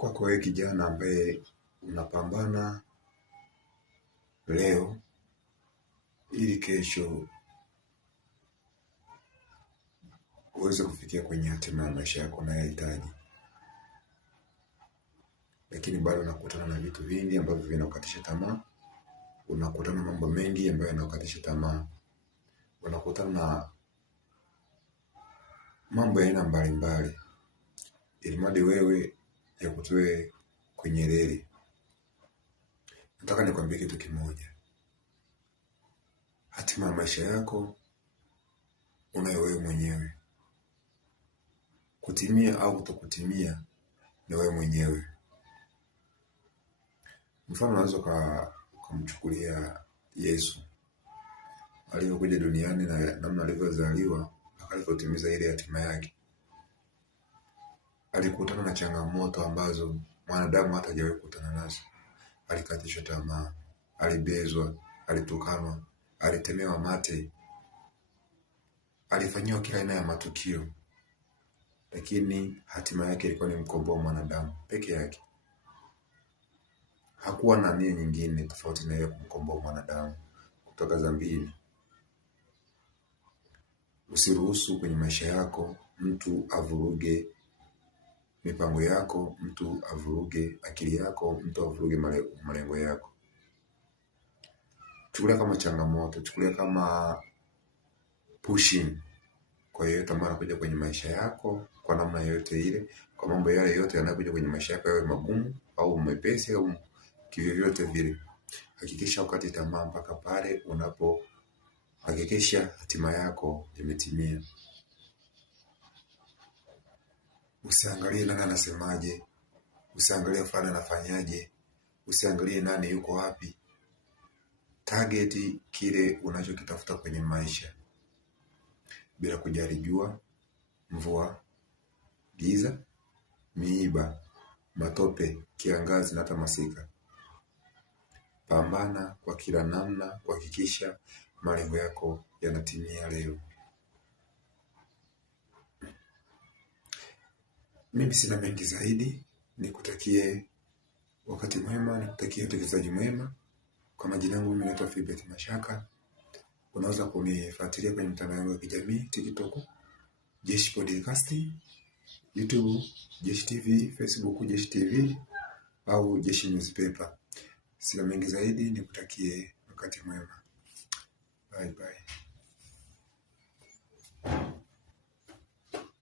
Kwako wewe kijana ambaye unapambana leo ili kesho uweze kufikia kwenye hatima ya maisha yako unayohitaji, lakini bado unakutana na vitu vingi ambavyo vinakukatisha tamaa, unakutana na mambo mengi ambayo yanakukatisha tamaa, unakutana na mambo ya aina mbalimbali, ilimradi wewe yakutoe kwenye reli. Nataka nikwambie kitu kimoja: hatima ya maisha yako unayo wewe mwenyewe. Kutimia au kutokutimia ni wewe mwenyewe. Mfano, unaweza kumchukulia Yesu alipokuja duniani na namna alivyozaliwa mpaka alipotimiza ile hatima yake. Alikutana na changamoto ambazo mwanadamu hata hajawahi kukutana nazo. Alikatishwa tamaa, alibezwa, alitukanwa, alitemewa mate, alifanyiwa kila aina ya matukio, lakini hatima yake ilikuwa ni mkomboa mwanadamu peke yake. Hakuwa na nia nyingine tofauti na yeye kumkomboa mwanadamu kutoka dhambini. Usiruhusu kwenye maisha yako mtu avuruge mipango yako, mtu avuruge akili yako, mtu avuruge malengo yako. Chukulia kama changamoto, chukulia kama pushing kwa yeyote ambaye anakuja kwenye maisha yako kwa namna yoyote ile, kwa mambo yale yote yanayokuja kwenye maisha yako, yawe magumu au mepesi au kivyovyote vile. Hakikisha ukati tamaa mpaka pale hakikisha hatima yako imetimia. Usiangalie nani anasemaje, usiangalie fulani anafanyaje, usiangalie nani yuko wapi. Target kile unachokitafuta kwenye maisha, bila kujali jua, mvua, giza, miiba, matope, kiangazi na hata masika. Pambana kwa kila namna kuhakikisha malengo yako yanatimia leo. Mimi sina mengi zaidi, nikutakie wakati mwema, nikutakie utekelezaji mwema. Kwa majina yangu mimi naitwa Philbert Mashaka. Unaweza kunifuatilia kwenye mtandao wangu wa kijamii, TikTok Jeshi Podcast, YouTube Jeshi TV, Facebook Jeshi TV au Jeshi Newspaper. Sina mengi zaidi, nikutakie wakati mwema. Bye bye.